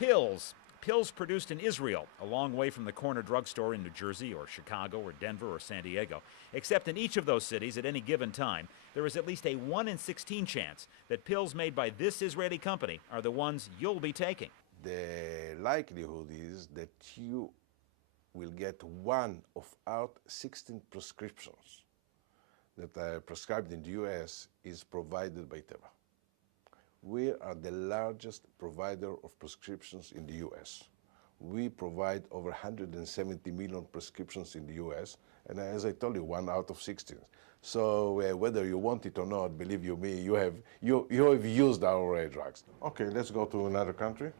Pills. Pills produced in Israel, a long way from the corner drugstore in New Jersey or Chicago or Denver or San Diego. Except in each of those cities at any given time, there is at least a 1 in 16 chance that pills made by this Israeli company are the ones you'll be taking. The likelihood is that you will get one of out 16 prescriptions that are prescribed in the US is provided by Teva. We are the largest provider of prescriptions in the US. We provide over 170 million prescriptions in the US, and as I told you, 1 out of 16. So whether you want it or not, believe you me, you have used our drugs. Okay, let's go to another country.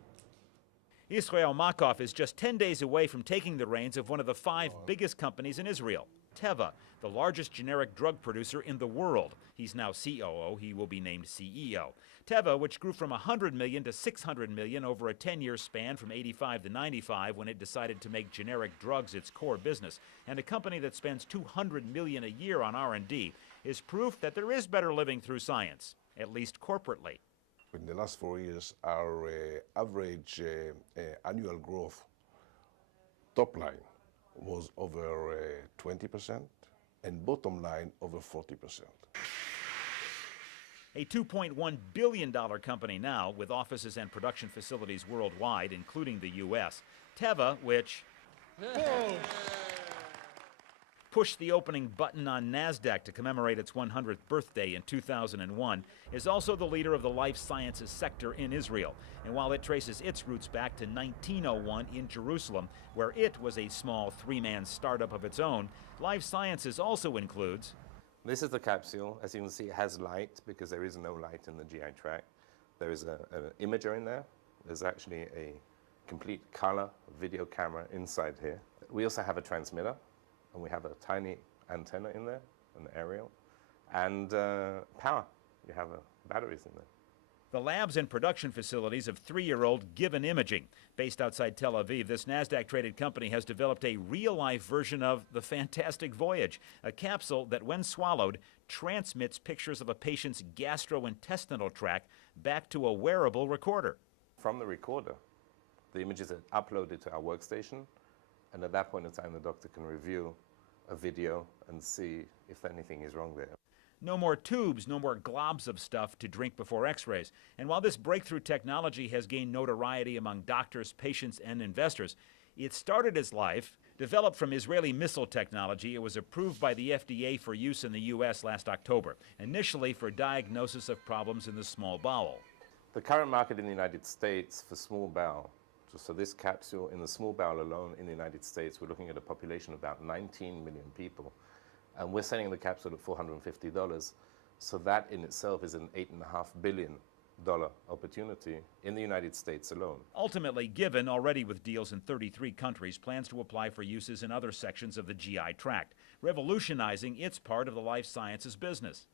Israel Makov is just 10 days away from taking the reins of one of the 5 biggest companies in Israel, Teva, the largest generic drug producer in the world. He's now COO. He will be named CEO. Teva, which grew from 100 million to 600 million over a 10-year span from 85 to 95 when it decided to make generic drugs its core business, and a company that spends 200 million a year on R&D, is proof that there is better living through science, at least corporately. In the last 4 years, our average annual growth top line was over 20% and bottom line over 40%. A $2.1 billion company now with offices and production facilities worldwide, including the U.S. Teva, which pushed the opening button on NASDAQ to commemorate its 100th birthday in 2001, is also the leader of the life sciences sector in Israel. And while it traces its roots back to 1901 in Jerusalem, where it was a small 3-man startup of its own, life sciences also includes... This is the capsule. As you can see, it has light because there is no light in the GI tract. There is an imager in there. There's actually a complete color video camera inside here. We also have a transmitter, and we have a tiny antenna in there, an aerial, and power. You have batteries in there. The labs and production facilities of 3-year-old Given Imaging. Based outside Tel Aviv, this NASDAQ-traded company has developed a real-life version of The Fantastic Voyage, a capsule that, when swallowed, transmits pictures of a patient's gastrointestinal tract back to a wearable recorder. From the recorder, the images are uploaded to our workstation, and at that point in time, the doctor can review a video and see if anything is wrong there. No more tubes, no more globs of stuff to drink before x-rays. And while this breakthrough technology has gained notoriety among doctors, patients, and investors, it started its life. Developed from Israeli missile technology, it was approved by the FDA for use in the U.S. last October, initially for diagnosis of problems in the small bowel. The current market in the United States for small bowel, so this capsule in the small bowel alone in the United States, we're looking at a population of about 19 million people. And we're selling the capsule at $450. So that in itself is an $8.5 billion opportunity in the United States alone. Ultimately, Given, already with deals in 33 countries, plans to apply for uses in other sections of the GI tract, revolutionizing its part of the life sciences business.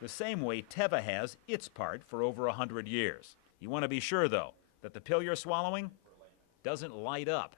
The same way Teva has its part for over 100 years. You want to be sure, though, that the pill you're swallowing doesn't light up.